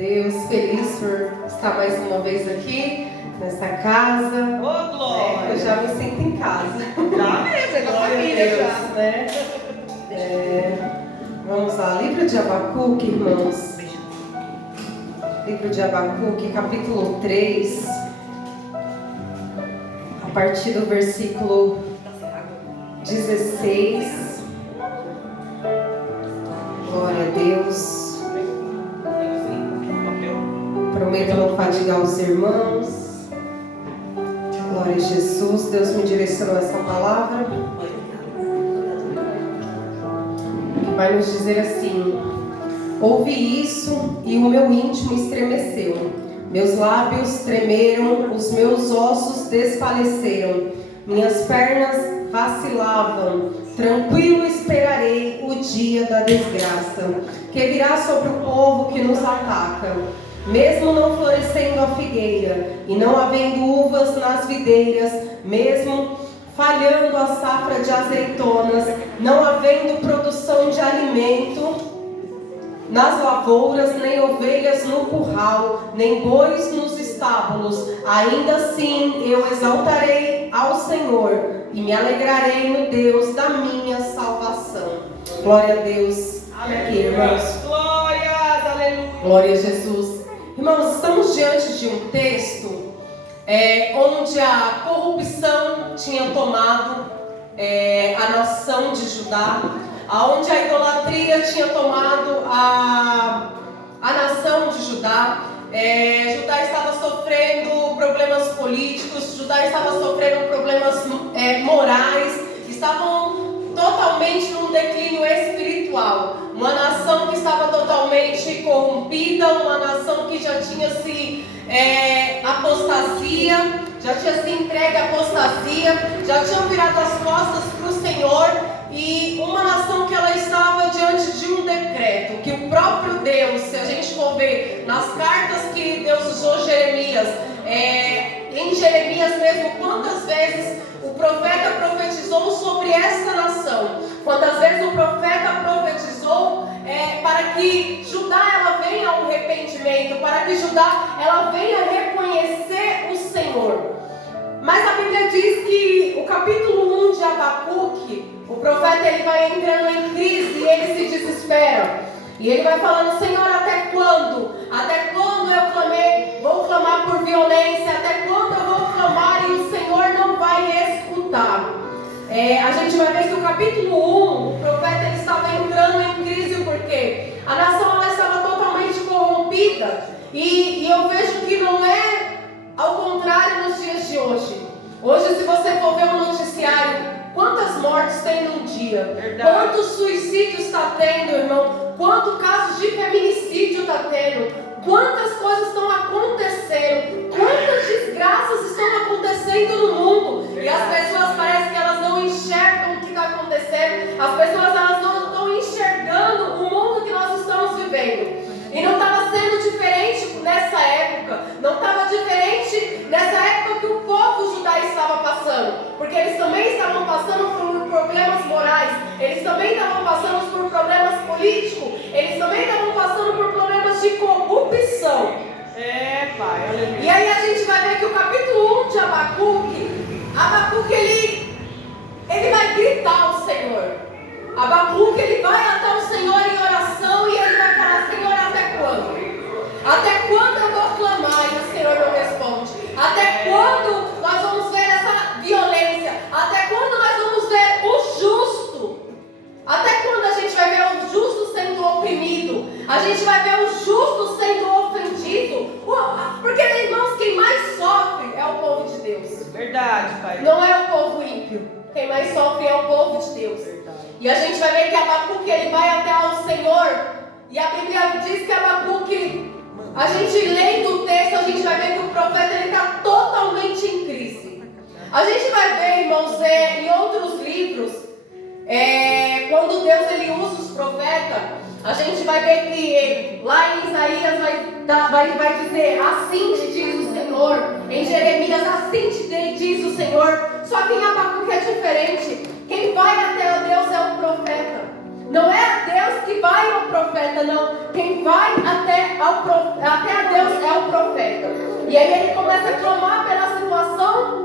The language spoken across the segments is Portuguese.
Deus, feliz por estar mais uma vez aqui nessa casa. Ô, glória! Eu já me sinto em casa. Já mesmo, é Glória a família Deus, já. né? Vamos lá, livro de Abacuque, irmãos. Livro de Abacuque, capítulo 3, a partir do versículo 16. Glória a Deus. Prometo não fadigar os irmãos. Glória a Jesus. Deus me direcionou essa palavra, que vai nos dizer assim: ouvi isso e o meu íntimo estremeceu. Meus lábios tremeram, os meus ossos desfaleceram, minhas pernas vacilavam. Tranquilo esperarei o dia da desgraça, que virá sobre o povo que nos ataca. Mesmo não florescendo a figueira, e não havendo uvas nas videiras, mesmo falhando a safra de azeitonas, não havendo produção de alimento nas lavouras, nem ovelhas no curral, nem bois nos estábulos, ainda assim eu exaltarei ao Senhor e me alegrarei no Deus da minha salvação. Glória a Deus. Aqui, irmãos. Glórias, aleluia. Glória a Jesus. Irmãos, estamos diante de um texto onde a corrupção tinha tomado a nação de Judá, onde a idolatria tinha tomado a nação de Judá. Judá estava sofrendo problemas políticos, Judá estava sofrendo problemas morais, estavam totalmente num declínio espiritual. Uma nação que estava totalmente corrompida, uma nação que já tinha se apostasia, já tinha se entregue à apostasia, já tinha virado as costas para o Senhor, e uma nação que ela estava diante de um decreto, que o próprio Deus, se a gente for ver nas cartas que Deus usou Jeremias, em Jeremias mesmo, quantas vezes o profeta profetizou sobre essa nação, quantas vezes o profeta profetizou para que Judá ela venha ao arrependimento, para que Judá ela venha reconhecer o Senhor. Mas a Bíblia diz que o capítulo 1 de Abacuque, o profeta ele vai entrando em crise e ele se desespera. E ele vai falando: Senhor, até quando? Até quando eu vou clamar por violência? Até quando eu vou clamar e o Senhor não vai escutar? A gente vai ver que o capítulo 1, o profeta ele estava entrando em crise porque a nação ela estava totalmente corrompida. E eu vejo que não é ao contrário nos dias de hoje. Hoje, se você for ver um noticiário, quantas mortes tem num dia? Verdade. Quantos suicídios está tendo, irmão? Quantos casos de feminicídio está tendo? Quantas coisas estão acontecendo? Quantas desgraças estão acontecendo no mundo? Verdade. E as pessoas parecem que elas não enxergam o que está acontecendo. As pessoas elas não estão enxergando o mundo que nós estamos vivendo. E não estava sendo diferente nessa época. Não estava diferente nessa época que o povo judaico estava passando. Porque eles também estavam passando por problemas morais. Eles também estavam passando por problemas políticos. Eles também estavam passando por problemas de corrupção. Pai, aleluia. E aí a gente vai ver que o capítulo 1 de Abacuque ele vai gritar ao Senhor. Abacuque ele vai até o Senhor em oração e ele vai falar: Senhor, até quando? Até quando eu vou clamar e o Senhor não responde? Até quando nós vamos ver essa violência? Até quando nós vamos ver o justo? Até quando a gente vai ver o justo sendo oprimido? A gente vai ver o justo sendo ofendido? Porque, irmãos, quem mais sofre é o povo de Deus. Verdade, Pai. Não é o povo ímpio. Quem mais sofre é o povo de Deus. Verdade. E a gente vai ver que Abacuque ele vai até ao Senhor. E a Bíblia diz que Abacuque, a gente lendo o texto, a gente vai ver que o profeta ele está totalmente em crise. A gente vai ver, irmãos, em outros livros, quando Deus ele usa os profetas, a gente vai ver que lá em Isaías vai dizer: assim te diz o Senhor. Em Jeremias, assim te diz o Senhor. Só que em Abacuque é diferente. Quem vai até Deus é o profeta. Não é a Deus que vai ao profeta, não. Quem vai até até a Deus é o profeta. E aí ele começa a clamar pela situação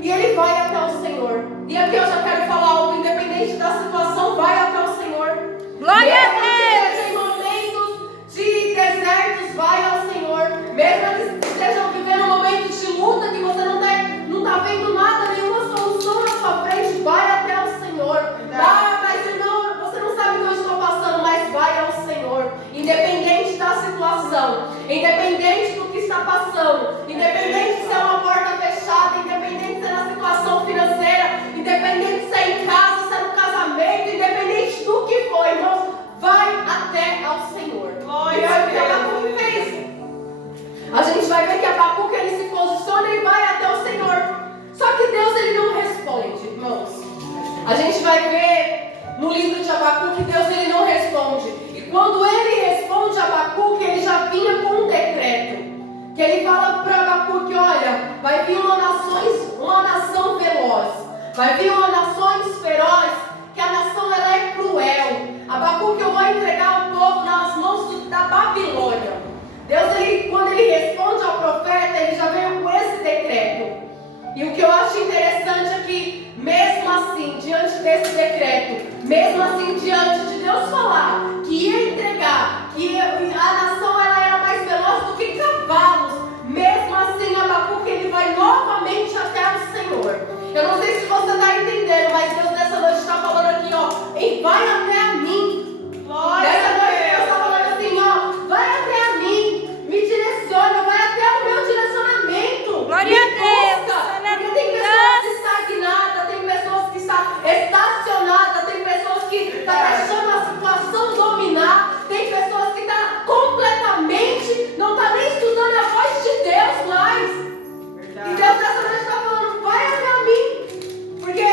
e ele vai até o Senhor. E aqui eu já quero falar algo, independente da situação, vai até o Senhor. Glória a Mesmo que Deus! seja em momentos de desertos, vai ao Senhor. Mesmo que estejam vivendo momentos de luta, que você não tá vendo nada, nenhuma solução na sua frente, vai até o Senhor. Ah, mas irmão, você não sabe o que eu estou passando, mas vai ao Senhor. Independente da situação, independente do que está passando, independente se é uma porta fechada, independente se é na situação financeira, independente se é em casa, se é no casamento, independente do que for, irmãos, vai até ao Senhor. Glória E a foi o que Deus. Abacuque fez. A gente vai ver que Abacuque ele se posiciona e vai até o Senhor. Só que Deus ele não responde, irmãos. A gente vai ver no livro de Abacuque que Deus ele não responde. E quando ele responde a Abacuque, ele já vinha com um decreto. Que ele fala para Abacuque, olha, vai vir uma nação veloz. Vai vir uma nação feroz, que a nação ela é cruel. Abacuque, eu vou entregar o povo nas mãos da Babilônia. Deus, quando ele responde ao profeta, ele já veio com esse decreto. E o que eu acho interessante é que, mesmo assim, diante desse decreto, mesmo assim, diante de Deus falar que ia entregar, que a nação ela era mais veloz do que cavalos, mesmo assim, Abacuque ele vai novamente até o Senhor. Eu não sei se você está entendendo, mas Deus nessa noite está falando aqui, ó, e vai até a mim. Nessa noite Deus está falando assim, ó, vai até a mim, me direciona, vai até o meu direcionamento. Glória a Deus. Porque tem pessoas estagnadas, tem pessoas que estão estacionadas, tem pessoas que estão deixando a situação dominar, tem pessoas que estão completamente, não estão nem estudando a voz de Deus mais. Verdade. E Deus nessa noite está falando, vai até a mim. Porque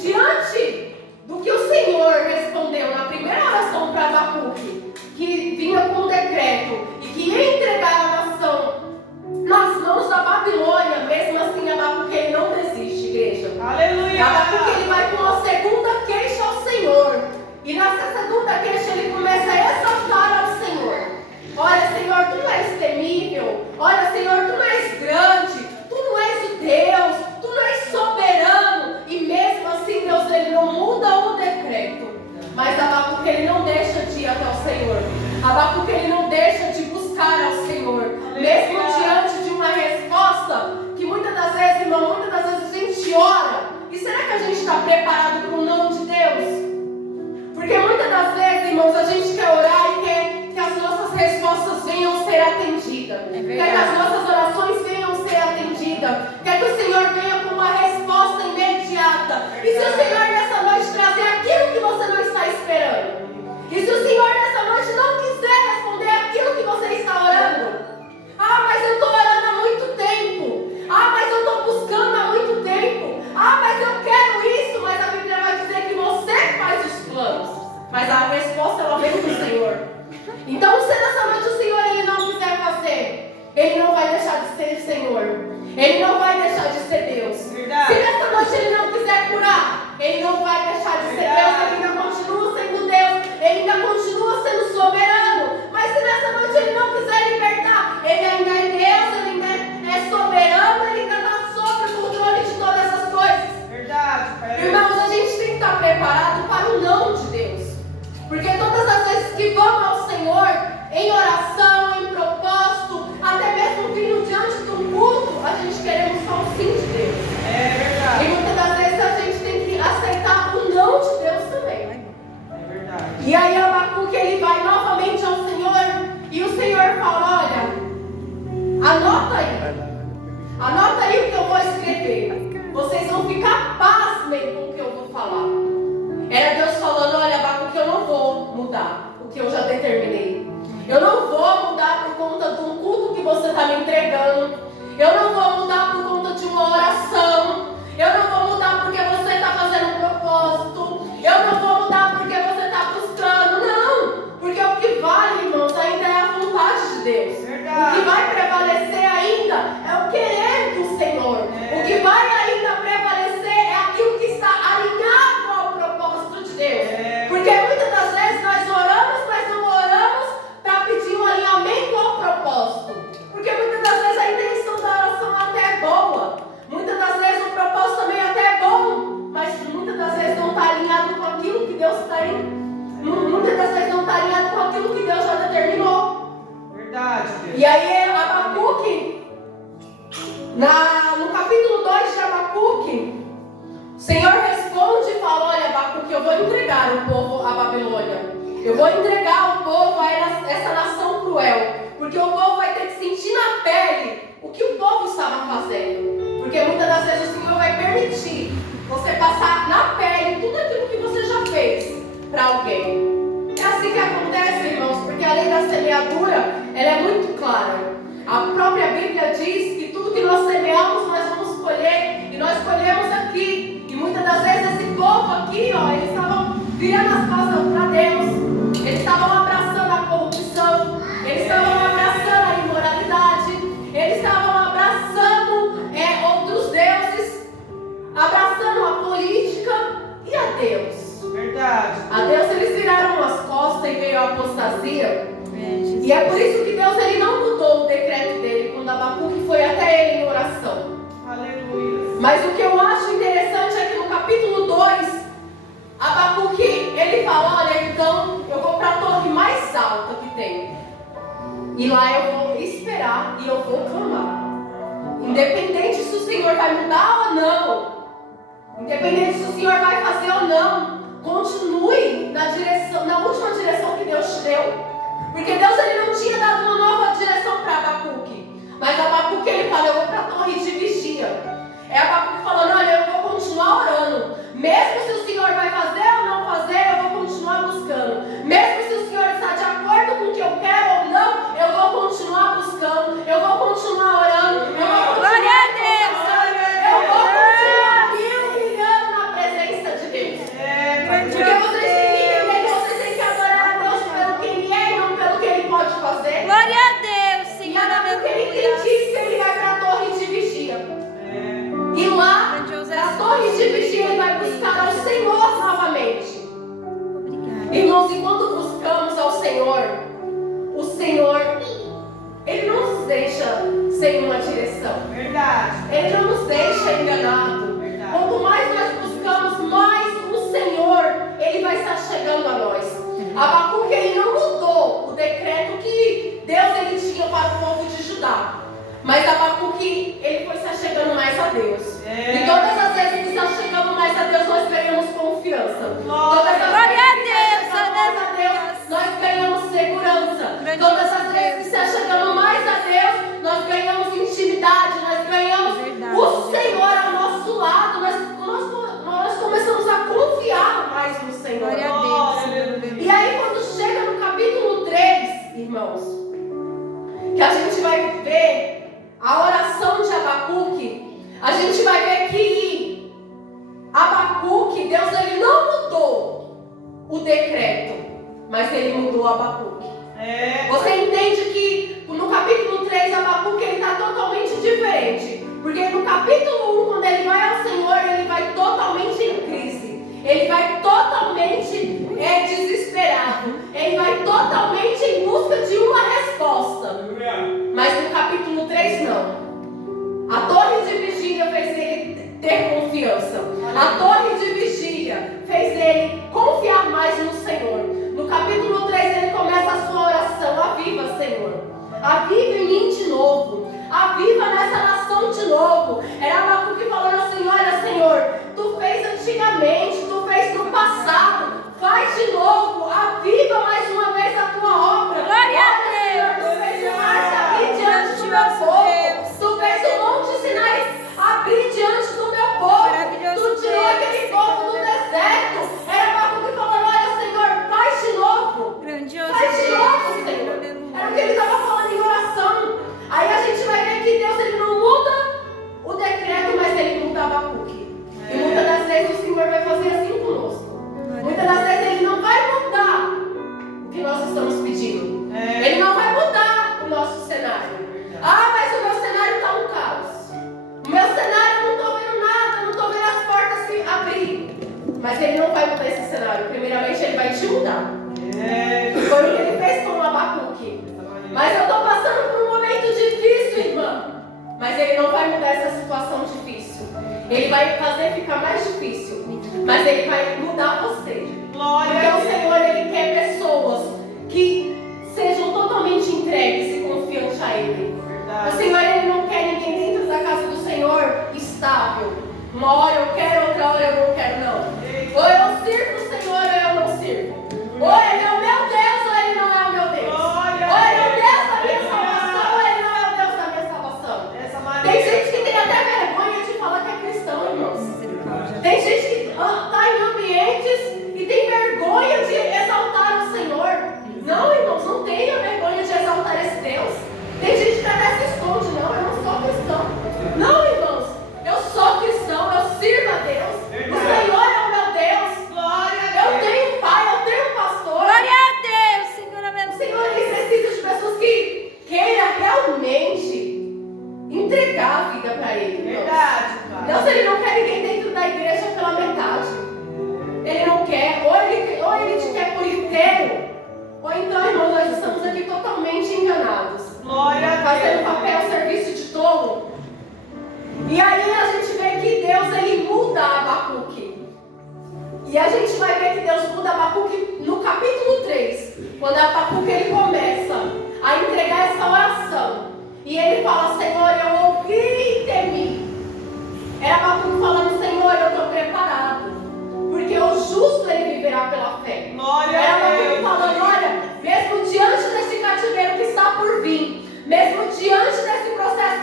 diante do que o Senhor respondeu na primeira oração para Abacuque, que vinha com um decreto e que ia entregar a nação nas mãos da Babilônia, mesmo assim Abacuque ele não desiste, igreja. Aleluia. Abacuque ele vai com uma segunda queixa ao Senhor. E nessa segunda queixa ele começa a exaltar ao Senhor. Olha, Senhor, tu não és temível. Olha, Senhor, tu não és grande. Tu não és o Deus. Tu não és soberano. E mesmo assim, Deus ele não muda o decreto. Mas Abacuque ele não deixa de ir até o Senhor. Abacuque ele não deixa de buscar ao Senhor. Mesmo diante de uma resposta que muitas das vezes, irmão, muitas das vezes a gente ora. E será que a gente está preparado para o não de Deus? Porque muitas das vezes, irmãos, a gente quer orar e quer que as nossas respostas venham ser atendidas. Quer que as nossas orações venham ser atendidas. Quer que o Senhor venha com uma resposta imediata. E se o Senhor nessa noite trazer aquilo que você não está esperando? E se o Senhor nessa noite não quiser responder aquilo que você está orando? Ah, mas eu estou orando há muito tempo. Ah, mas eu estou buscando há muito tempo. Ah, mas eu quero isso. Mas a Bíblia vai dizer que você faz os planos. Mas a resposta ela vem do Senhor. Então, se nessa noite o Senhor ele não quiser fazer, ele não vai deixar de ser Senhor. Ele não vai deixar de ser Deus. Verdade. Se nessa noite ele não quiser curar, ele não vai deixar de ser Deus. Ele ainda continua sendo Deus. Ele ainda continua sendo soberano. Mas se nessa noite ele não quiser libertar, ele ainda é Deus, ele ainda é soberano, ele ainda está sob o controle de todas as coisas. Verdade, Pai. Irmãos, a gente tem que estar preparado para o não de Deus. Porque todas as vezes que vamos ao Senhor, em oração, em propósito, até mesmo vindo diante de um culto, a gente queremos só o sim de Deus. É verdade. E muitas das vezes a gente tem que aceitar o não de Deus também. É verdade. E aí Abacuque ele vai novamente ao Senhor e o Senhor fala, olha, anota aí o que eu vou escrever. Vocês vão ficar pasmem com o que eu vou falar. Era Deus falando, olha Abacuque, eu não vou mudar o que eu já determinei. Eu não vou mudar por conta de um culto que você está me entregando. Eu não vou mudar por conta de uma oração. Eu não vou mudar porque você está fazendo um propósito. Eu não vou mudar porque você está buscando. Não, porque o que vale, irmãos, ainda é a vontade de Deus. Verdade. O que vai prevalecer ainda é o querer do Senhor. O que vai ainda prevalecer é aquilo que está alinhado ao propósito de Deus. Porque muitas das vezes nós oramos, mas não oramos para pedir um alinhamento E aí Abacuque, no capítulo 2 de Abacuque, o Senhor responde e fala: olha, Abacuque, eu vou entregar o povo à Babilônia. Eu vou entregar o povo a essa nação cruel. Porque o povo vai ter que sentir na pele o que o povo estava fazendo. Porque muitas das vezes o Senhor vai permitir você passar na pele tudo aquilo que você já fez para alguém. É assim que acontece, irmãos, porque a lei da semeadura, ela é muito clara. A própria Bíblia diz que tudo que nós semeamos, nós vamos colher. E nós colhemos aqui. E muitas das vezes esse povo aqui, ó, eles estavam virando as costas para Deus. Eles estavam abraçando a corrupção. Eles estavam abraçando a imoralidade. Eles estavam abraçando outros deuses. Abraçando a política e a Deus. Verdade. A Deus eles viraram as costas e veio a apostasia. E é por isso que Deus ele não mudou o decreto dele quando Abacuque foi até ele em oração. Aleluia. Mas o que eu acho interessante é que no capítulo 2, Abacuque ele fala: olha, então eu vou para a torre mais alta que tem. E lá eu vou esperar e eu vou clamar. Independente se o Senhor vai mudar ou não, independente se o Senhor vai fazer ou não, continue na última direção que Deus te deu. Porque Deus ele não tinha dado uma nova direção para Abacuque. Mas Abacuque ele fala: eu vou para a torre de vigia. É Abacuque falando: olha, eu vou continuar orando. Mesmo se o Senhor vai fazer ou não fazer, eu vou continuar buscando. Mesmo se o Senhor está de acordo com o que eu quero ou não, eu vou continuar buscando. Eu vou continuar orando. Eu vou continuar orando. Eu vou continuar humilhando na presença de Deus. Porque vocês têm que entender que vocês têm que adorar a Deus pelo que Ele é e não pelo que Ele pode fazer. Glória a Deus, Senhor. E Abacuque ele disse que ele vai para a torre de vigia. E lá, na torre de vigia, ele vai buscar ao Senhor novamente. Irmãos, e quando buscamos ao Senhor, o Senhor, Ele não nos deixa sem uma direção. Verdade. Ele não nos deixa enganados. Verdade. Quanto mais nós buscamos, mais o Senhor, Ele vai estar chegando a nós. Abacuque, ele não mudou o decreto que Deus ele tinha para o povo de Judá. Mas Abacuque, ele foi estar chegando mais a Deus. E todas as vezes que está chegando mais a Deus, nós ganhamos confiança. Todas as vezes que está chegando mais a Deus, nós ganhamos segurança. Todas as vezes que está chegando mais a Deus, nós ganhamos intimidade, nós ganhamos o Senhor ao nosso lado. Nós começamos a confiar mais no Senhor. Glória a Deus. E aí quando chega no capítulo 3, irmãos, que a gente vai ver a oração de Abacuque, a gente vai ver que Abacuque, Deus ele não mudou o decreto, mas ele mudou Abacuque. Você entende que no capítulo 3 Abacuque ele está totalmente diferente. Porque no capítulo 1, quando ele vai ao Senhor, ele vai totalmente em crise. Ele vai totalmente desesperado. Ele vai totalmente em busca de uma resposta. Mas no capítulo 3 não. A torre de vigília fez ele ter confiança. A torre de vigília fez ele confiar mais no Senhor. No capítulo 3 ele começa a sua oração: aviva, Senhor. Aviva em mim de novo. Aviva nessa nação de novo. Era Abacuque falando assim: olha, Senhor, tu fez antigamente, tu fez no passado, faz de novo, aviva mais uma vez a tua obra. Glória a Olha, Senhor, tu fez o mar se abrir diante do meu povo, tu fez o monte Sinai abrir diante do meu povo, tu tirou aquele povo do deserto. Era Abacuque falando: olha, Senhor, faz de novo. Grandioso. Faz de novo, Senhor. Era o que ele estava falando em oração. Aí a gente vai ver que Deus ele não muda o decreto, mas ele muda Abacuque. E muitas das vezes o Senhor vai fazer assim conosco. Muitas das vezes ele não vai mudar o que nós estamos pedindo. Ele não vai mudar o nosso cenário. Ah, mas o meu cenário está um caos. O meu cenário eu não estou vendo nada, não estou vendo as portas se abrir. Mas ele não vai mudar esse cenário. Primeiramente ele vai te mudar. Foi o que ele fez com o Abacuque. Mas eu estou passando por um momento difícil, irmã. Mas ele não vai mudar essa situação difícil. Ele vai fazer ficar mais difícil. Mas ele vai mudar você. Porque o Senhor ele quer pessoas que sejam totalmente entregues e confiantes a Ele. Ele. Verdade. O Senhor, Ele não quer ninguém dentro da casa do Senhor estável. Uma hora eu quero, outra hora eu não quero, não. Ou eu sirvo o Senhor ou eu não sirvo. Ou Ele é o meu Deus ou Ele não é o meu Deus. Ou Ele é o Deus da minha salvação ou Ele não é o Deus da minha salvação. Tem gente que tem até vergonha de falar que é cristão, irmãos. Tem gente que está em ambientes e tem vergonha de exaltar o Senhor. Não, irmãos, não tenha vergonha de exaltar esse Deus. Tem gente que até se esconde. Não, eu não sou cristão. Não, irmãos, eu sou cristão, eu sirvo a Deus. O Senhor é o meu Deus. Eu tenho um pai, eu tenho um pastor. Glória a Deus, Senhor, O Senhor, Ele precisa de pessoas que queiram realmente entregar a vida para Ele. irmãos. Verdade, Pai. Deus, Ele não quer ninguém dentro da igreja pela metade. Ele não quer. Ou ele te quer por inteiro. Ou então, irmãos, nós estamos aqui totalmente enganados. Glória a Fazendo Deus. papel, serviço de tolo. E aí a gente vê que Deus, Ele muda Abacuque. E a gente vai ver que Deus muda Abacuque no capítulo 3. Quando Abacuque ele começa a entregar essa oração. E ele fala: Senhor, eu ouvi e temi. Era Abacuque falando: Senhor, eu estou preparado. Porque o justo ele viverá pela fé. Glória Era a Abacuque Deus. falando: olha, mesmo diante desse cativeiro que está por vir, mesmo diante desse processo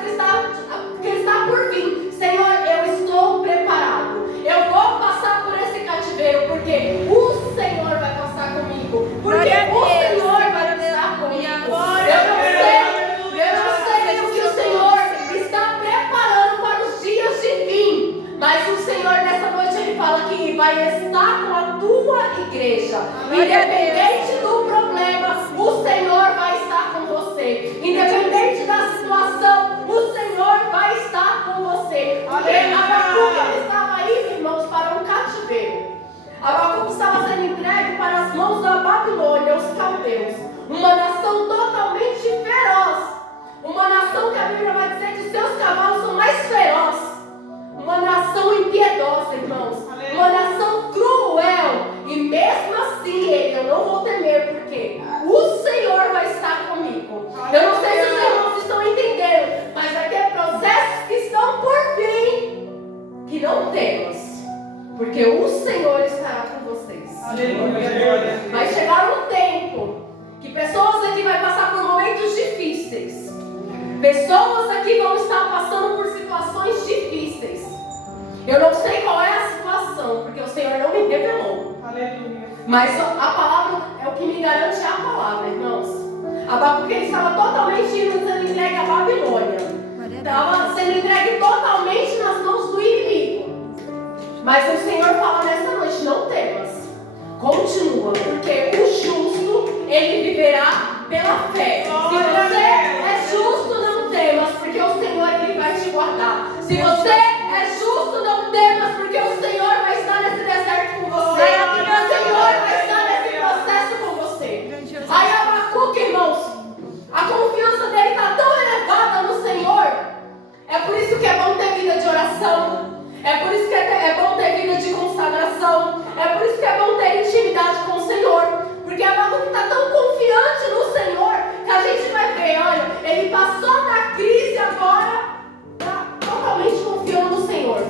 que está por vir, Senhor, eu estou preparado. Eu vou passar por esse cativeiro, porque o Senhor vai passar comigo. Porque Glória a o Deus, Senhor vai glória a Deus. estar comigo. Glória Eu a não Deus. sei o que o Senhor está preparando para os dias de vir. Mas o Senhor nessa noite ele fala que vai estar com a tua igreja. Glória a Independente do problema, o Senhor vai estar com você. Independente da situação, o Senhor vai estar com você. Porque Abacuque ele estava aí, irmãos, para um cativeiro. Abacuque estava sendo entregue para as mãos da Babilônia, os caldeus. Uma nação totalmente feroz. Uma nação que a Bíblia vai dizer que os seus cavalos são mais ferozes. Uma nação impiedosa, irmãos. Uma nação cruel. E mesmo assim, eu não vou temer, porque o Senhor vai estar comigo. Eu não sei se os irmãos estão entendendo, mas vai ter processos que estão por vir, que não temos, porque o Senhor estará com vocês. Aleluia. Vai chegar um tempo que pessoas aqui vão passar por momentos difíceis. Pessoas aqui vão estar passando por situações difíceis. Eu não sei qual é a situação, porque o Senhor não me revelou. Aleluia. Mas a palavra é o que me garante a palavra, irmãos. Abacuque ele estava totalmente sendo entregue à Babilônia. Estava sendo entregue totalmente nas mãos do inimigo. Mas o Senhor fala nessa noite: não temas. Continua, porque o justo, ele viverá pela fé. Se você é justo, não temas, porque o Senhor, ele vai te guardar. Se você é justo, não temas, porque o Senhor vai estar nesse deserto com você. O Senhor vai estar nesse processo com você. Aí Abacuque, irmãos, a confiança dele está tão elevada no Senhor. É por isso que é bom ter vida de oração. É por isso que é bom ter vida de consagração. É por isso que é bom ter intimidade com o Senhor. Porque Abacuque está tão confiante no Senhor que a gente vai ver, olha, ele passou da crise agora, está totalmente confiando no Senhor.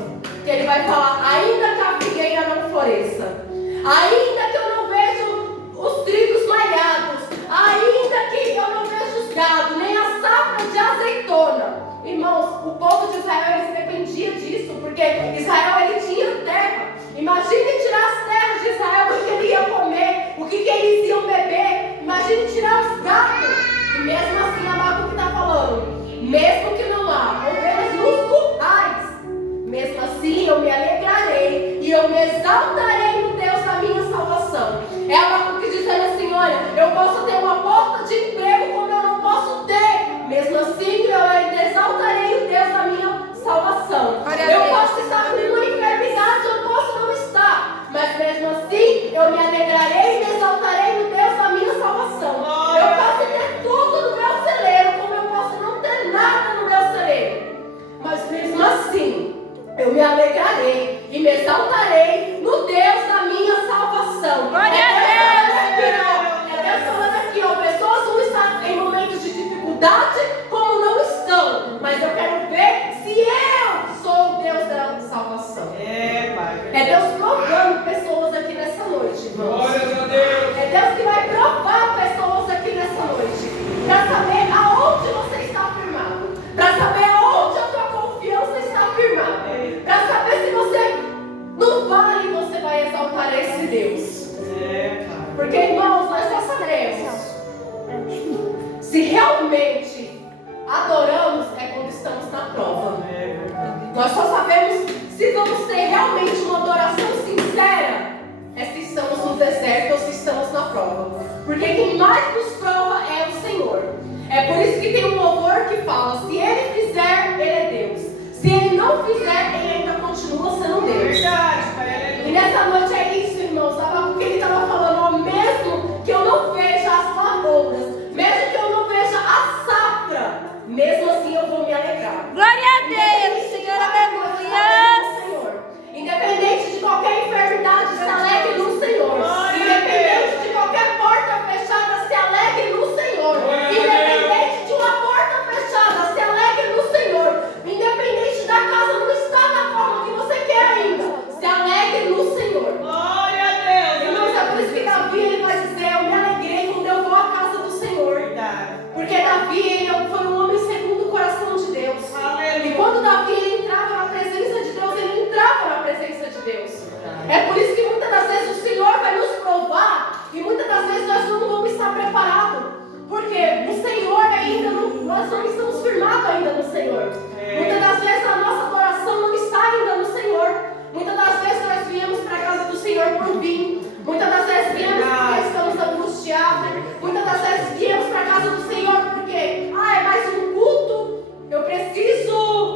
Que ele vai falar: ainda que a figueira não floresça, ainda que eu não vejo os trigos malhados, ainda que eu não vejo os gados, nem a safra de azeitona. Irmãos, o povo de Israel, eles dependia disso, porque Israel, ele tinha terra. Imagine tirar as terras de Israel, o que ele ia comer, o que eles iam beber. Imagine tirar os gatos. E mesmo assim, Abacuque está falando: mesmo que não há ovelhas nos currais, mesmo assim eu me alegrarei e eu me exaltarei no Deus da minha salvação. mais nos prova é o Senhor. É por isso que tem um louvor que fala: se Ele fizer, Ele é Deus. Se Ele não fizer, Ele ainda continua sendo Deus. Verdade, Pai. E nessa noite é isso, irmãos. Porque Ele estava falando: ó, mesmo que eu não veja as lavouras, mesmo que eu não veja a safra, mesmo assim eu vou me alegrar. Glória a Deus, Senhor, aleluia. Independente de qualquer enfermidade, se alegre no Senhor. Independente de qualquer porta fechada, se alegre no Senhor. Independente de uma porta fechada, se alegre no Senhor. Independente da casa não estar da forma que você quer ainda, se alegre no Senhor. Glória a Deus. Irmãos, é por isso que Davi ele vai dizer: eu me alegrei quando eu vou à casa do Senhor. Verdade. Porque Davi ele foi um homem segundo o coração de Deus. E quando Davi ele entrava na presença de Deus, ele entrava na presença de Deus. É por isso que muitas das vezes o Senhor vai nos provar e muitas das vezes nós não vamos estar preparados. Porque o Senhor ainda não, nós não estamos firmados ainda no Senhor. Muitas das vezes a nossa adoração não está ainda no Senhor. Muitas das vezes nós viemos para a casa do Senhor por vir. Muitas das vezes viemos porque estamos angustiados. Muitas das vezes viemos para a casa do Senhor porque é mais um culto. Eu preciso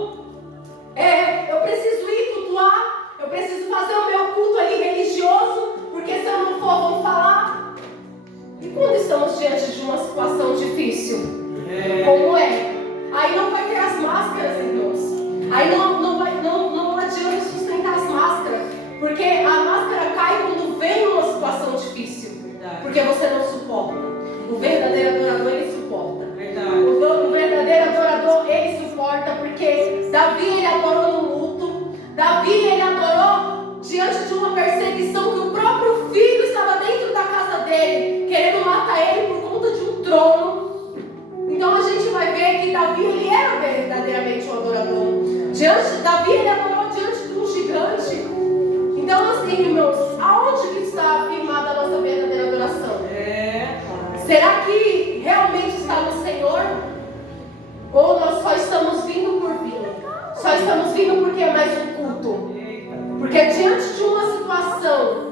ir cultuar. Eu preciso fazer o meu culto ali religioso. Porque se eu não for, vão falar. E quando estamos diante de uma situação difícil, como é? Aí não vai ter as máscaras, irmãos. Aí não adianta sustentar as máscaras. Porque a máscara cai quando vem uma situação difícil. Porque você não suporta. O verdadeiro adorador, ele suporta. O verdadeiro adorador, ele suporta. Porque Davi, ele adorou no luto. Davi, ele adorou diante de uma perseguição que o próprio filho estava dentro da casa dele, querendo matar ele por conta de um trono. Então a gente vai ver que Davi, ele era verdadeiramente um adorador. Davi, ele adorou diante de um gigante. Então, assim, irmãos, aonde que está firmada a nossa verdadeira adoração? Será que realmente está no Senhor? Ou nós só estamos vindo por vir? Só estamos vindo porque é mais um culto? Porque diante de uma situação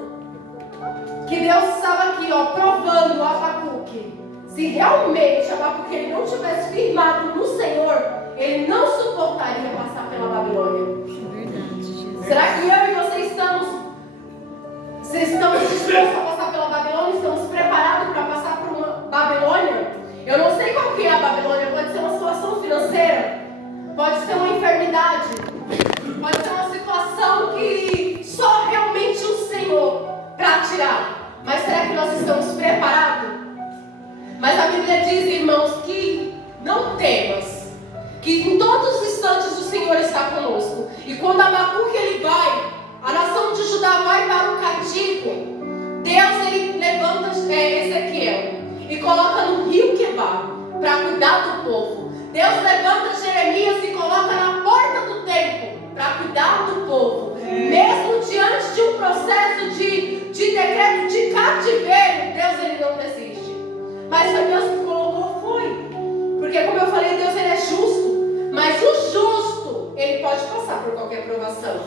que Deus estava aqui, ó, provando o Abacuque, se realmente Abacuque ele não tivesse firmado no Senhor, ele não suportaria passar pela Babilônia. Será que eu e você estamos dispostos a passar pela Babilônia? Estamos preparados para passar por uma Babilônia? Eu não sei qual que é a Babilônia. Pode ser uma situação financeira, pode ser uma enfermidade, pode ser uma situação que só realmente o Senhor para tirar. Mas será que nós estamos preparados? Mas a Bíblia diz, irmãos, que não temas, que em todos os instantes o Senhor está conosco. E quando Abacuque ele vai, a nação de Judá vai para o cativo, Deus ele levanta Ezequiel e coloca no rio Quebar para cuidar do povo. Deus levanta Jeremias e coloca na porta do templo para cuidar do povo. Mesmo diante de um processo de decreto de cativeiro, Deus ele não desiste. Mas foi Deus que colocou, foi. Porque como eu falei, Deus ele é justo. Mas o justo, ele pode passar por qualquer provação.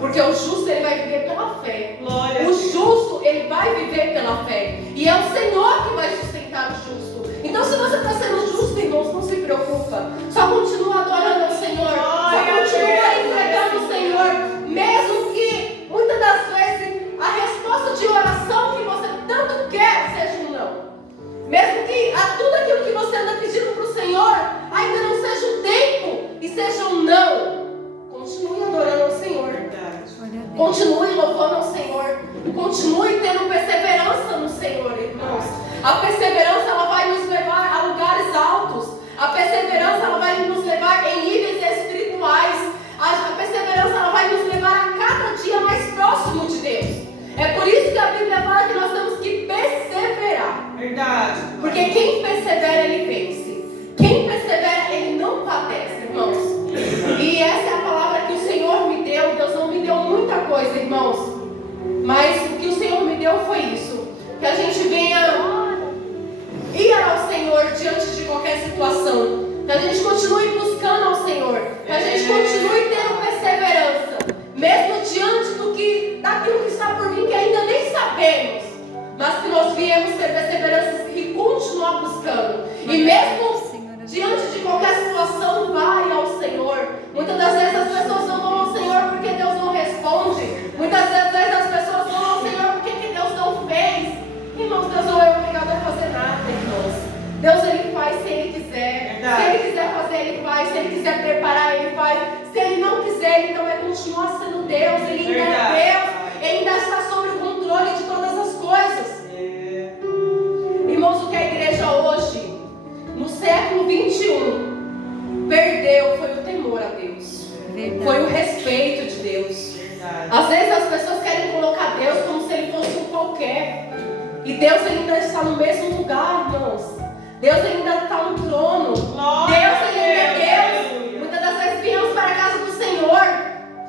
Porque o justo, ele vai viver pela fé. O justo, ele vai viver pela fé. E é o Senhor que vai sustentar o justo. Então se você está sendo justo, irmãos, não se preocupa. Só continua adorando ao Senhor. Só continua entregando ao Senhor. Mesmo que, muitas das vezes, a resposta de oração que você tanto quer seja um não. Mesmo que a tudo aquilo que você anda pedindo para o Senhor ainda não seja um tempo e seja um não, continue adorando ao Senhor. Continue louvando ao Senhor. Continue tendo perseverança no Senhor, irmãos. A perseverança ela vai nos levar a lugares altos. A perseverança ela vai nos levar em níveis espirituais. A perseverança ela vai nos levar a cada dia mais próximo de Deus. É por isso que a Bíblia fala que nós temos que perseverar. Verdade. Porque quem persevera, ele vence. Quem persevera, ele não padece, irmãos. E essa é a palavra que o Senhor me deu. Deus não me deu muita coisa, irmãos. Mas o que o Senhor me deu foi isso. Que a gente venha ir ao Senhor diante de qualquer situação. Que a gente continue buscando ao Senhor. Que a gente continue tendo perseverança. Mesmo diante daquilo que está por vir, que ainda nem sabemos. Mas que nós viemos ter perseverança e continuar buscando. E mesmo diante de qualquer situação, vai ao Senhor. Muitas das vezes as pessoas não vão ao Senhor porque Deus não responde. Muitas vezes as pessoas vão ao Senhor porque Deus não fez. Irmãos, Deus não é obrigado a fazer nada, irmãos. Deus, Ele faz se Ele quiser. Verdade. Se Ele quiser fazer, Ele faz. Se Ele quiser preparar, Ele faz. Se Ele não quiser, Ele também continua sendo Deus. Ele ainda Verdade. é Deus. Ele ainda está sob o controle de todas as coisas. Irmãos, o que a igreja hoje, no século 21, perdeu foi o temor a Deus. Foi o respeito de Deus. Às vezes as pessoas querem colocar Deus como se Ele fosse um qualquer. E Deus ainda está no mesmo lugar, irmãos. Deus ainda está no trono. Deus ainda é Deus. Muitas das vezes viemos para a casa do Senhor,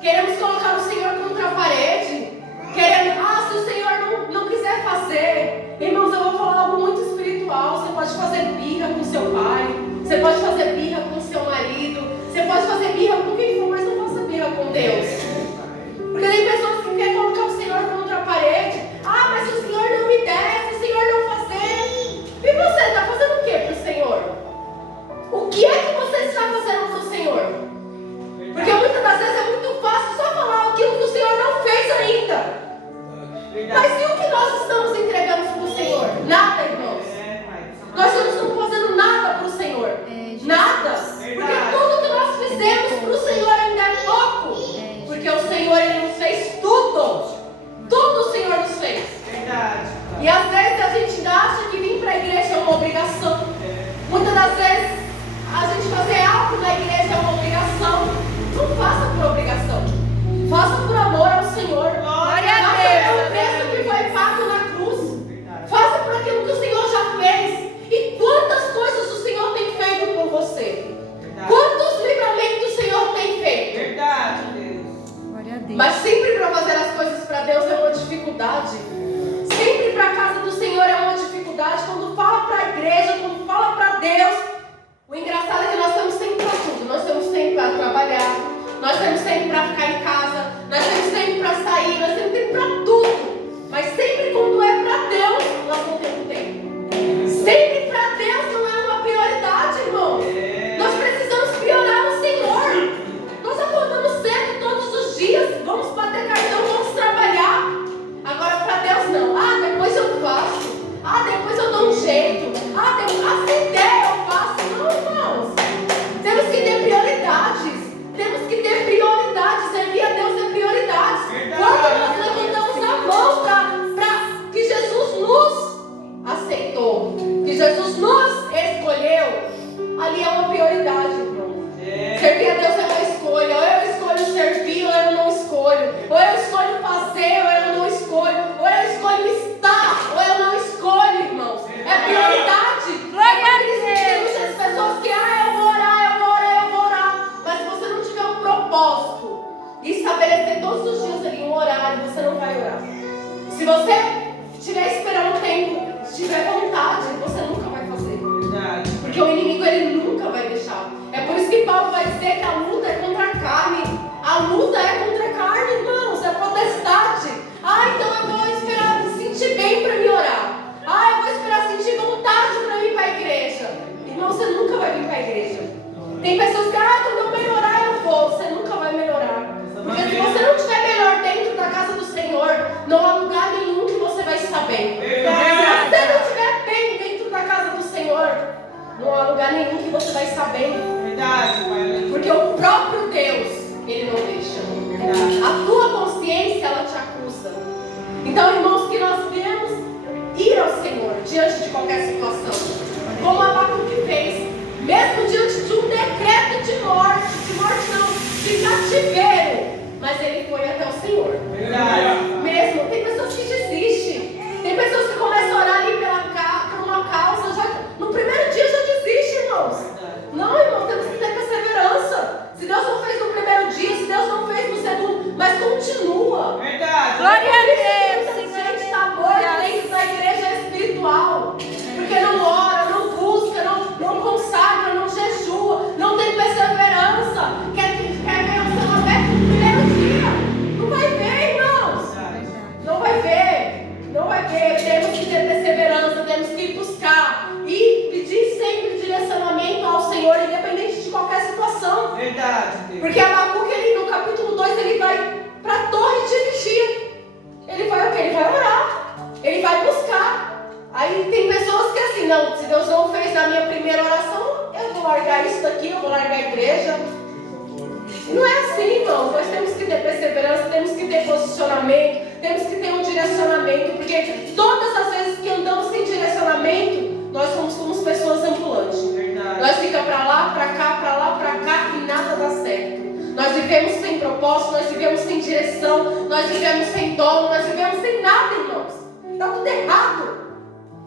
queremos colocar o Senhor contra a parede. Queremos, se o Senhor não quiser fazer. Irmãos, eu vou falar algo muito espiritual. Você pode fazer birra com seu pai. Você pode fazer birra com seu marido. Você pode fazer birra com quem for, mas não faça birra com Deus. Porque tem pessoas que querem colocar o Senhor contra a parede. Mas se o Senhor não me der, se o Senhor não fazer. E você está fazendo o que para o Senhor? O que é que você está fazendo para o Senhor? Porque muitas das vezes é muito fácil só falar aquilo que o Senhor não fez ainda. Mas e o que nós estamos entregando para o Senhor? Nada, irmãos. Nós não estamos fazendo nada para o Senhor. Nada. Porque tudo que nós fizemos para o Senhor ainda é pouco. Porque o Senhor, Ele nos fez tudo. Tudo o Senhor nos fez. E às vezes a gente acha que vir para a igreja é uma obrigação. Muitas das vezes a gente fazer algo na igreja é uma obrigação. Não faça por obrigação. Faça por amor ao Senhor. Glória a Faça Deus. pelo preço que foi pago na cruz. Faça por aquilo que o Senhor já fez. E quantas coisas o Senhor tem feito por você. Quantos livramentos o Senhor tem feito. Verdade, Deus. Glória a Deus. Mas sempre para fazer as coisas para Deus é uma dificuldade. Sempre para a casa do Senhor é uma dificuldade. Quando fala para a igreja, quando fala para Deus, o engraçado é que nós temos tempo para tudo. Nós temos tempo para trabalhar, nós temos tempo para ficar em casa, nós temos tempo para sair, nós temos tempo para tudo. Mas sempre quando é para Deus, nós não temos tempo. Sempre para Deus não é uma prioridade, irmão. Nós precisamos priorizar o Senhor. Nós acordamos cedo todos os dias, vamos bater cartão, vamos trabalhar. Agora para Deus não. Depois eu faço. Depois eu dou um jeito. Sem ideia eu faço. Não, irmãos. Temos que ter prioridades. Temos que ter prioridades. Servir a Deus é prioridades. Quando nós levantamos a mão para que Jesus nos aceitou, que Jesus nos escolheu, ali é uma prioridade, irmão. Servir a Deus é uma escolha. Ou eu escolho servir, ou eu não escolho. Ou eu escolho fazer, ou eu não escolho. Ou eu escolho estar, ou eu não escolho, irmãos. É prioridade. Glória a Por isso que tem muitas pessoas que eu vou orar. Mas se você não tiver um propósito e estabelecer todos os dias ali um horário, você não vai orar. Se você estiver esperando o tempo, se tiver vontade, você nunca vai fazer. Porque o inimigo, ele nunca vai deixar. É por isso que Paulo vai dizer que a luta é contra a carne. A luta é contra a carne, irmãos. É potestade. Então eu vou esperar me sentir bem para me orar. Eu vou esperar sentir vontade para vir para a igreja. Irmão, você nunca vai vir para a igreja. Tem pessoas que, quando eu melhorar eu vou. Você nunca vai melhorar. Porque se você não estiver melhor dentro da casa do Senhor, não há lugar nenhum que você vai estar bem. Se você não estiver bem dentro da casa do Senhor, não há lugar nenhum que você vai estar bem. Porque o próprio Deus, Ele não deixa. A tua consciência, ela te acusa. Então, irmãos, que nós devemos ir ao Senhor diante de qualquer situação. Como Abacuque fez, mesmo diante de um decreto de morte não, de cativeiro, mas ele foi até o Senhor. Mesmo, tem pessoas que desistem. Tem pessoas que começam a orar ali por uma causa, no primeiro dia já desiste, irmãos. Não, irmão, temos que ter perseverança. Se Deus não fez no primeiro dia, se Deus não fez no segundo, mas continua. Glória a Deus, Senhor. A gente está morto dentro da igreja espiritual, porque não ora, não busca, não consagra, não jejua, não tem perseverança. Quer ver o céu aberto no primeiro dia? Não vai ver, irmãos. Não vai ver. Não vai ver. aqui, eu vou largar a igreja. E não é assim, irmãos. Nós temos que ter perseverança, temos que ter posicionamento, temos que ter um direcionamento, porque todas as vezes que andamos sem direcionamento, nós somos como pessoas ambulantes. Verdade. Nós ficamos para lá, para cá e nada dá certo. Nós vivemos sem propósito, nós vivemos sem direção, nós vivemos sem dom, nós vivemos sem nada, irmãos. Está tudo errado.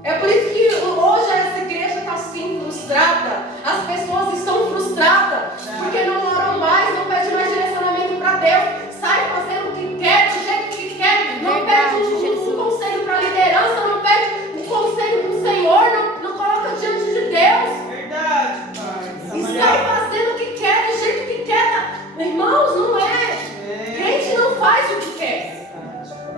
É por isso que hoje essa igreja está assim, frustrada. As pessoas estão frustradas, porque não oram mais, não pedem mais direcionamento para Deus. Sai fazendo o que quer, do jeito que quer. Não pede um conselho para a liderança, não pede um conselho para o Senhor, não coloca diante de Deus. Verdade, Pai. E sai fazendo o que quer, do jeito que quer. Irmãos, não é. Crente não faz o que quer.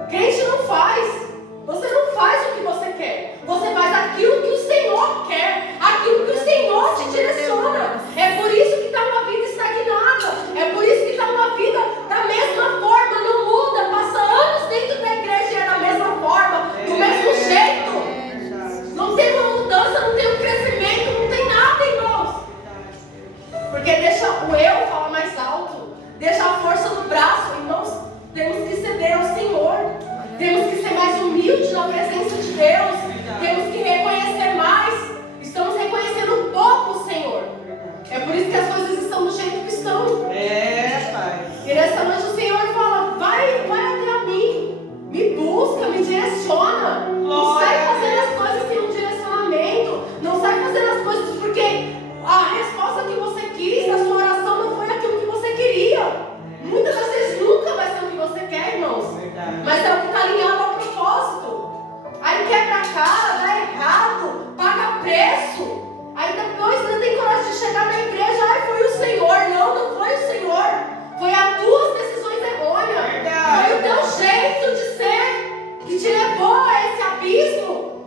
Crente não faz. Você não faz o que você quer. Você faz aquilo que o Senhor quer. Aquilo que o Senhor te direciona. É por isso que está uma vida estagnada. É por isso que está uma vida da mesma forma. Não muda. Passa anos dentro da igreja e é da mesma forma. Do mesmo jeito. Não tem uma mudança, não tem um crescimento, não tem nada, irmãos. Porque deixa o eu falar mais alto. Deixa a força do braço. Irmãos, temos que ceder ao Senhor. Temos que ser mais humildes na presença de Deus. Temos que reconhecer mais. Estamos reconhecendo pouco o Senhor. É por isso que as coisas estão do jeito que estão. Pai. E nessa noite o Senhor fala, vai até a mim. Me busca, me direciona. Não sai fazendo as coisas sem um direcionamento. Não sai fazendo as coisas porque a resposta que você quis, a sua oração não foi aquilo que você queria. Muitas das vezes nunca vai ser o que você quer, irmãos. Mas é o que está alinhado ao propósito. Aí quebra a cara, dá errado, paga preço. Aí depois você tem coragem de chegar na igreja. Ai, foi o Senhor. Não foi o Senhor. Foi as tuas decisões errôneas. Foi o teu jeito de ser que te levou a esse abismo.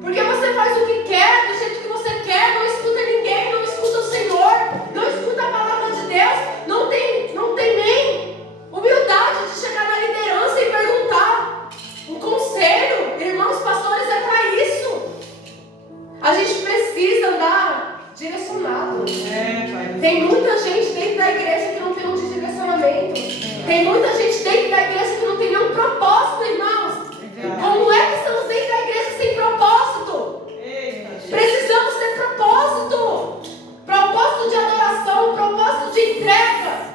Porque você faz o que quer, do jeito que você quer. Não escuta ninguém, não escuta o Senhor. Não escuta a palavra de Deus. Não tem nem humildade de chegar na liderança e perguntar um conselho. Irmãos, pastores, é para isso. A gente precisa andar direcionado. Tem muita gente dentro da igreja que não tem um direcionamento. Tem muita gente dentro da igreja que não tem nenhum propósito, irmãos. Como é que estamos dentro da igreja sem propósito? Precisamos ter propósito. Propósito de adoração, propósito de entrega.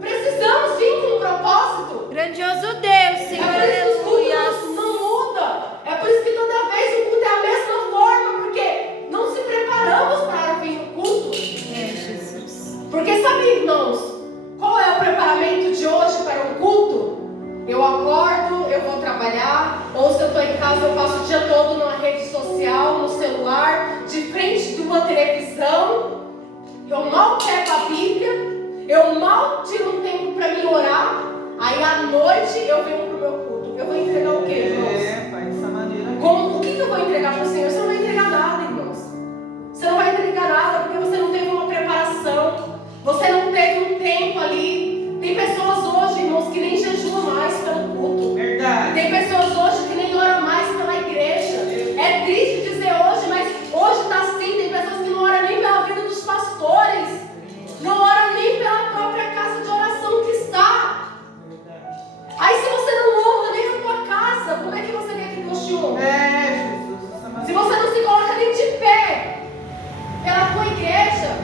Precisamos vir com um propósito. Grandioso Deus, Senhor, aleluia. Não muda. É por isso que toda vez o culto é a mesma forma, porque não se preparamos para vir no culto. Jesus. Porque sabe, irmãos, qual é o preparamento de hoje para um culto? Eu acordo, eu vou trabalhar, ou se eu estou em casa, eu passo o dia todo numa rede social, no celular, de frente de uma televisão. Eu mal pego a Bíblia. Eu mal tiro um tempo para mim orar. Aí à noite eu venho para o meu culto. Eu vou entregar o quê, irmãos? Pai, dessa maneira. O que eu vou entregar para o Senhor? Você não vai entregar nada, irmãos. Você não vai entregar nada porque você não teve uma preparação. Você não teve um tempo ali. Tem pessoas hoje, irmãos, que nem jejuam mais pelo culto. Verdade. Tem pessoas hoje que nem oram mais pela igreja. É triste dizer hoje, mas hoje está assim. Tem pessoas que não oram nem pela vida dos pastores. Não ora nem pela própria casa de oração que está. Aí se você não honra nem a tua casa, como é que você quer que Deus te honre? Jesus. Se você não se coloca nem de pé pela tua igreja,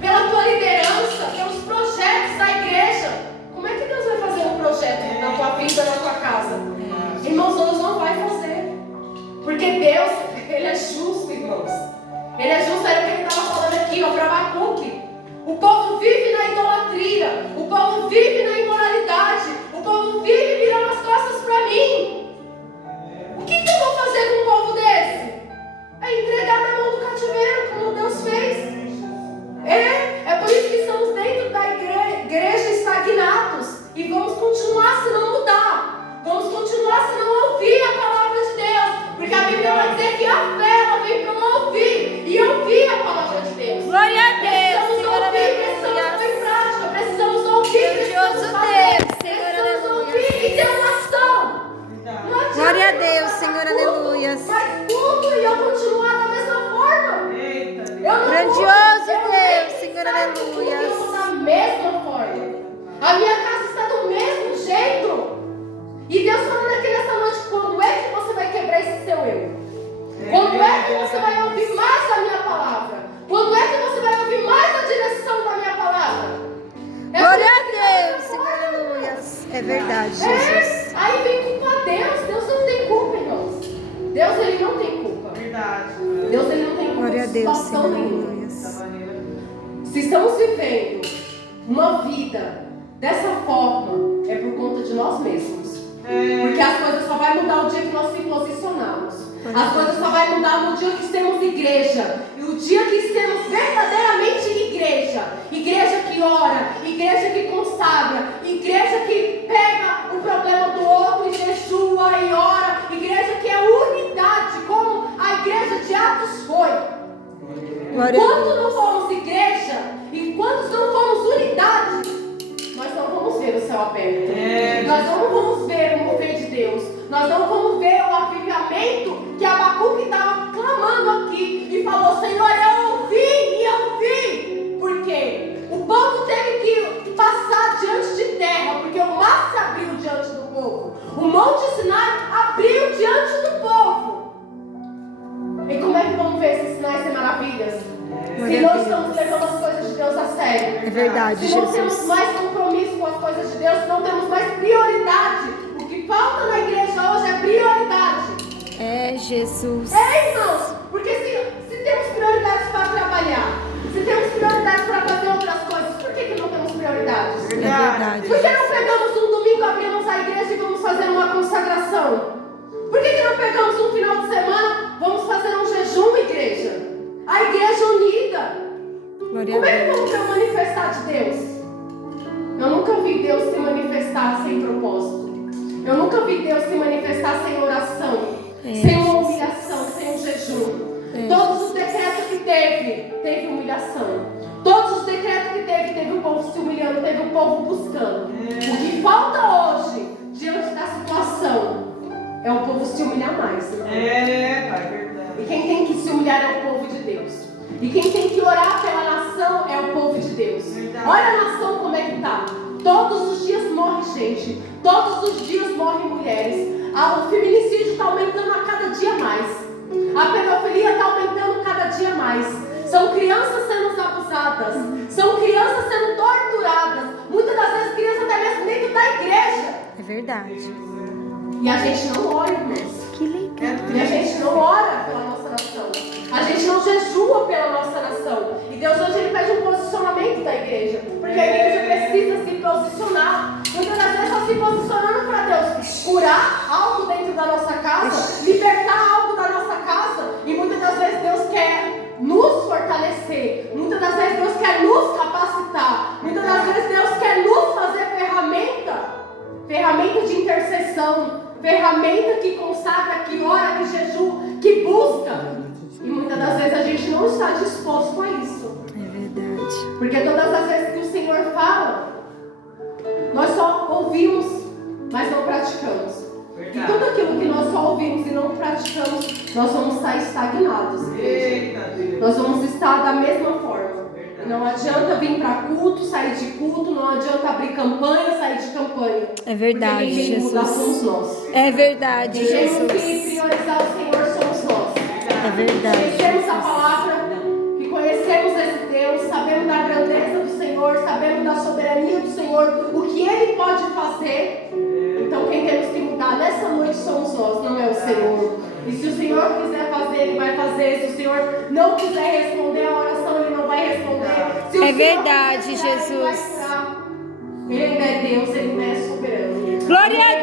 pela tua liderança, pelos projetos da igreja, como é que Deus vai fazer um projeto na tua vida, na tua casa? Irmãos, Deus não vai fazer. Porque Deus, Ele é justo, irmãos. Ele é justo, era o que Ele estava falando aqui, ó, para Abacuque. O povo vive na idolatria, o povo vive na imoralidade, o povo vive virando as costas para mim. O que eu vou fazer com um povo desse? É entregar na mão do cativeiro, como Deus fez. É por isso que estamos dentro da igreja estagnados e vamos continuar se não mudar. Vamos continuar se não ouvir a palavra de Deus, porque a Bíblia vai dizer que a fé ela vem pelo ouvir e ouvir a palavra de Deus. Glória a Deus, Senhor, Precisamos pôr em prática, precisamos ouvir, precisamos fazer, precisamos ouvir e ter uma ação. Glória a Deus, Senhor, aleluia. Faz tudo e eu continuar da mesma forma. Eita, Eu não Grandioso vou, Deus, Senhor, Senhor, Sabe que tudo aleluia. eu sou da mesma forma. A minha casa está do mesmo jeito. E Deus falando aqui nessa noite, quando é que você vai quebrar esse seu eu? Quando é que você vai ouvir mais a minha palavra? Quando é que você vai ouvir mais a direção da minha palavra? Glória a Deus, Senhor, aleluia. É verdade, Jesus. Aí vem culpa a Deus. Deus não tem culpa, irmãos. Deus, ele não tem culpa. Verdade. Deus, ele não tem culpa Glória a de Deus, situação Senhor, nenhuma. aleluia. Se estamos vivendo uma vida dessa forma, é por conta de nós mesmos. Porque as coisas só vai mudar o dia que nós se posicionarmos. As coisas só vai mudar no dia que temos igreja. E o dia que temos verdadeiramente igreja. Igreja que ora, igreja que consagra, igreja que pega o problema do outro e jejua e ora. Igreja que é unidade, como a igreja de Atos foi. Quando não formos igreja e quando não formos unidade, nós não vamos ver o céu aberto. Nós não vamos ver o mover de Deus. Nós não vamos ver o avivamento que Abacuque estava clamando aqui e falou: Senhor, eu ouvi e eu vi. Por quê? O povo teve que passar diante de terra, porque o mar se abriu diante do povo. O Monte Sinai abriu diante do povo. E como é que vamos ver esses sinais e maravilhas? Se não estamos levando as coisas de Deus a sério. É verdade, Se não Jesus. temos mais compromisso com as coisas de Deus, se não temos mais prioridade. O que falta na igreja hoje é prioridade. É, Jesus. Irmãos, porque se temos prioridades para trabalhar, se temos prioridades para fazer outras coisas, por que não temos prioridades? É verdade. Por que não pegamos um domingo, abrimos a igreja e vamos fazer uma consagração? Por que não pegamos um final de semana, vamos fazer um jejum, igreja? A igreja unida. Glória Como a é que Deus. vamos ver o manifestar de Deus? Eu nunca vi Deus se manifestar sem propósito. Eu nunca vi Deus se manifestar sem oração, sem uma humilhação, sem um jejum. Todos os decretos que teve humilhação. Todos os decretos que teve o povo se humilhando, teve o povo buscando. O que falta hoje, diante da situação, é o povo se humilhar mais. Pai, verdade. E quem tem que se humilhar é o povo de Deus. E quem tem que orar pela nação é o povo de Deus. Olha a nação como é que está. Todos os dias morre gente. Todos os dias morrem mulheres. O feminicídio está aumentando a cada dia mais. A pedofilia está aumentando cada dia mais. São crianças sendo abusadas. São crianças sendo torturadas. Muitas das vezes crianças até mesmo dentro da igreja. É verdade. E a gente não ora, irmãos. Que legal. E a gente não ora pela nossa nação. A gente não jejua pela nossa nação. E Deus hoje ele pede um posicionamento da igreja. Porque a igreja precisa se posicionar. Muitas das vezes está se posicionando para Deus curar algo dentro da nossa casa, libertar algo da nossa casa. E muitas das vezes Deus quer nos fortalecer. Muitas das vezes Deus quer nos capacitar. Muitas das vezes Deus quer nos fazer ferramenta de intercessão, ferramenta que consagra, que ora, que jejua, que busca. E muitas das vezes a gente não está disposto a isso. É verdade. Porque todas as vezes que o Senhor fala, nós só ouvimos, mas não praticamos. E tudo aquilo que nós só ouvimos e não praticamos, nós vamos estar estagnados. Nós vamos estar da mesma forma. Não adianta vir para culto, sair de culto, não adianta abrir campanha, sair de campanha. É verdade, porque quem tem que mudar somos nós. É verdade, Quem temos que Jesus. priorizar o Senhor somos nós. É verdade. Conhecemos a palavra, que conhecemos esse Deus, sabemos da grandeza do Senhor, sabemos da soberania do Senhor, o que Ele pode fazer. Então quem temos que mudar nessa noite somos nós, não é o Senhor. E se o Senhor quiser fazer, Ele vai fazer. Se o Senhor não quiser responder a oração, Ele não vai responder. Se o É Senhor verdade, quiser curar, Ele vai Jesus. curar. Ele ainda é Deus, Ele ainda é soberano. Glória a